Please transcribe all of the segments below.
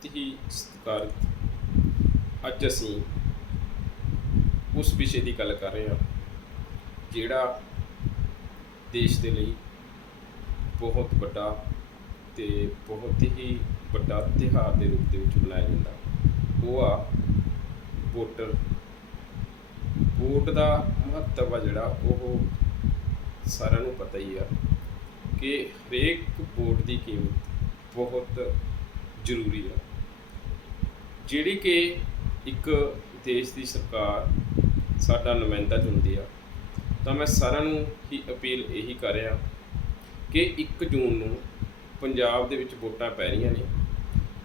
ਬਹੁਤ ਹੀ ਸਤਿਕਾਰਿਤ ਅੱਜ ਅਸੀਂ ਉਸ ਵਿਸ਼ੇ ਦੀ ਗੱਲ ਕਰ ਰਹੇ ਹਾਂ, ਜਿਹੜਾ ਦੇਸ਼ ਦੇ ਲਈ ਬਹੁਤ ਵੱਡਾ ਤੇ ਬਹੁਤ ਹੀ ਵੱਡਾ ਤਿਉਹਾਰ ਦੇ ਰੂਪ ਦੇ ਵਿੱਚ ਮਨਾਇਆ ਜਾਂਦਾ। ਉਹ ਆ ਵੋਟਰ। ਵੋਟ ਦਾ ਮਹੱਤਵ ਆ ਜਿਹੜਾ, ਉਹ ਸਾਰਿਆਂ ਨੂੰ ਪਤਾ ਹੀ ਆ ਕਿ ਹਰੇਕ ਵੋਟ ਦੀ ਕੀਮਤ ਬਹੁਤ ਜ਼ਰੂਰੀ ਆ। ਜਿਹੜੀ ਕਿ ਇੱਕ ਦੇਸ਼ ਦੀ ਸਰਕਾਰ ਸਾਡਾ ਨੁਮਾਇੰਦਾ ਚੁਣਦੀ ਆ, ਤਾਂ ਮੈਂ ਸਾਰਿਆਂ ਨੂੰ ਹੀ ਅਪੀਲ ਇਹੀ ਕਰ ਰਿਹਾ ਕਿ 1 ਜੂਨ ਨੂੰ ਪੰਜਾਬ ਦੇ ਵਿੱਚ ਵੋਟਾਂ ਪੈ ਰਹੀਆਂ ਨੇ,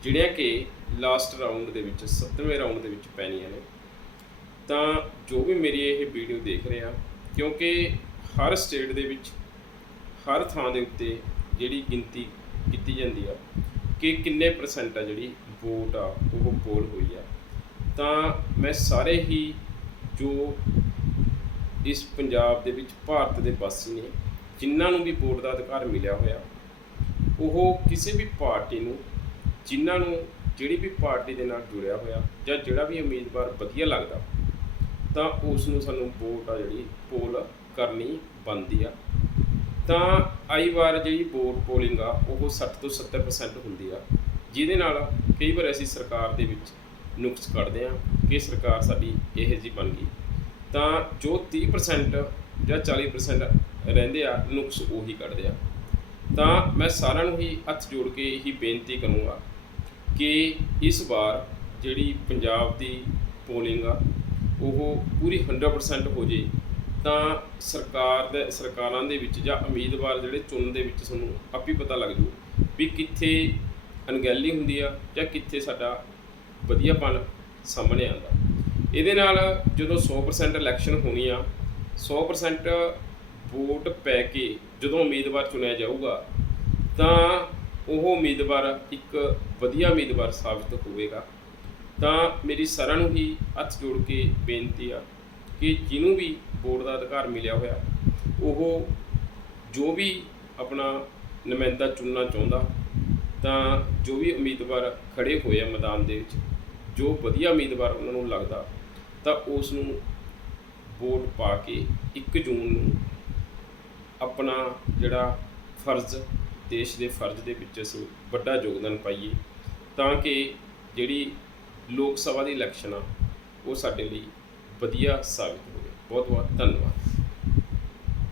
ਜਿਹੜੀਆਂ ਕਿ ਲਾਸਟ ਰਾਊਂਡ ਦੇ ਵਿੱਚ 7ਵੇਂ ਰਾਊਂਡ ਦੇ ਵਿੱਚ ਪੈਣੀਆਂ ਨੇ। ਤਾਂ ਜੋ ਵੀ ਮੇਰੀ ਇਹ ਵੀਡੀਓ ਦੇਖ ਰਹੇ ਆ, ਕਿਉਂਕਿ ਹਰ ਸਟੇਟ ਦੇ ਵਿੱਚ, ਹਰ ਥਾਂ ਦੇ ਉੱਤੇ ਜਿਹੜੀ ਗਿਣਤੀ ਕੀਤੀ ਜਾਂਦੀ ਆ, ਕਿ ਕਿੰਨੇ ਪਰਸੈਂਟ ਆ ਜਿਹੜੀ ਵੋਟ ਆ, ਉਹ ਪੋਲ ਹੋਈ ਆ। ਤਾਂ ਮੈਂ ਸਾਰੇ ਹੀ ਜੋ ਇਸ ਪੰਜਾਬ ਦੇ ਵਿੱਚ ਭਾਰਤ ਦੇ ਵਾਸੀ ਨੇ, ਜਿਨ੍ਹਾਂ ਨੂੰ ਵੀ ਵੋਟ ਦਾ ਅਧਿਕਾਰ ਮਿਲਿਆ ਹੋਇਆ, ਉਹ ਕਿਸੇ ਵੀ ਪਾਰਟੀ ਨੂੰ, ਜਿਨ੍ਹਾਂ ਨੂੰ ਜਿਹੜੀ ਵੀ ਪਾਰਟੀ ਦੇ ਨਾਲ ਜੁੜਿਆ ਹੋਇਆ ਜਾਂ ਜਿਹੜਾ ਵੀ ਉਮੀਦਵਾਰ ਵਧੀਆ ਲੱਗਦਾ, ਤਾਂ ਉਸ ਨੂੰ ਸਾਨੂੰ ਵੋਟ ਆ ਜਿਹੜੀ ਪੋਲ ਕਰਨੀ ਬਣਦੀ ਆ। ਤਾਂ ਆਈ ਵਾਰ ਜਿਹੜੀ ਵੋਟ ਪੋਲਿੰਗ ਆ, ਉਹ 60 ਤੋਂ 70% ਹੁੰਦੀ ਆ। ਜਿਹਦੇ ਨਾਲ ਕਈ ਵਾਰ ਅਸੀਂ ਸਰਕਾਰ ਦੇ ਵਿੱਚ ਨੁਕਸ ਕੱਢਦੇ ਹਾਂ ਕਿ ਸਰਕਾਰ ਸਾਡੀ ਇਹੋ ਜਿਹੀ ਬਣ ਗਈ। ਤਾਂ ਜੋ 30% ਜਾਂ 40% ਰਹਿੰਦੇ ਆ, ਨੁਕਸ ਉਹੀ ਕੱਢਦੇ ਆ। ਤਾਂ ਮੈਂ ਸਾਰਿਆਂ ਨੂੰ ਹੀ ਹੱਥ ਜੋੜ ਕੇ ਇਹੀ ਬੇਨਤੀ ਕਰੂੰਗਾ ਕਿ ਇਸ ਵਾਰ ਜਿਹੜੀ ਪੰਜਾਬ ਦੀ ਪੋਲਿੰਗ ਆ, ਉਹ ਪੂਰੀ 100% ਹੋ ਜੇ। ਤਾਂ ਸਰਕਾਰ ਦੇ, ਸਰਕਾਰਾਂ ਦੇ ਵਿੱਚ ਜਾਂ ਉਮੀਦਵਾਰ ਜਿਹੜੇ ਚੁਣਨ ਦੇ ਵਿੱਚ ਤੁਹਾਨੂੰ ਆਪੀ ਪਤਾ ਲੱਗ ਜੂ ਵੀ ਕਿੱਥੇ ਅਣਗਹਿਲੀ ਹੁੰਦੀ ਆ ਜਾਂ ਕਿੱਥੇ ਸਾਡਾ ਵਧੀਆਪਨ ਸਾਹਮਣੇ ਆਉਂਦਾ। ਇਹਦੇ ਨਾਲ ਜਦੋਂ 100% ਇਲੈਕਸ਼ਨ ਹੋਣੀ ਆ 100% ਵੋਟ ਪੈ ਕੇ ਜਦੋਂ ਉਮੀਦਵਾਰ ਚੁਣਿਆ ਜਾਊਗਾ, ਤਾਂ ਉਹ ਉਮੀਦਵਾਰ ਇੱਕ ਵਧੀਆ ਉਮੀਦਵਾਰ ਸਾਬਤ ਹੋਵੇਗਾ। ਤਾਂ ਮੇਰੀ ਸਾਰਿਆਂ ਨੂੰ ਹੀ ਹੱਥ ਜੋੜ ਕੇ ਬੇਨਤੀ ਆ ਕਿ ਜਿਹਨੂੰ ਵੀ ਵੋਟ ਦਾ ਅਧਿਕਾਰ ਮਿਲਿਆ ਹੋਇਆ, ਉਹ ਜੋ ਵੀ ਆਪਣਾ ਨੁਮਾਇੰਦਾ ਚੁਣਨਾ ਚਾਹੁੰਦਾ ਤਾਂ ਜੋ ਵੀ ਉਮੀਦਵਾਰ ਖੜੇ ਹੋਏ ਆ ਮੈਦਾਨ ਦੇ ਵਿੱਚ, ਜੋ ਵਧੀਆ ਉਮੀਦਵਾਰ ਉਹਨਾਂ ਨੂੰ ਲੱਗਦਾ, ਤਾਂ ਉਸ ਨੂੰ ਵੋਟ ਪਾ ਕੇ 1 ਜੂਨ ਨੂੰ ਆਪਣਾ ਜਿਹੜਾ ਫਰਜ਼, ਦੇਸ਼ ਦੇ ਫਰਜ਼ ਦੇ ਵਿੱਚ ਅਸੀਂ ਵੱਡਾ ਯੋਗਦਾਨ ਪਾਈਏ, ਤਾਂ ਕਿ ਜਿਹੜੀ ਲੋਕ ਸਭਾ ਦੀ ਇਲੈਕਸ਼ਨ ਆ, ਉਹ ਸਾਡੇ ਲਈ ਵਧੀਆ ਸਾਬਿਤ ਹੋਵੇ। ਬਹੁਤ ਬਹੁਤ ਧੰਨਵਾਦ।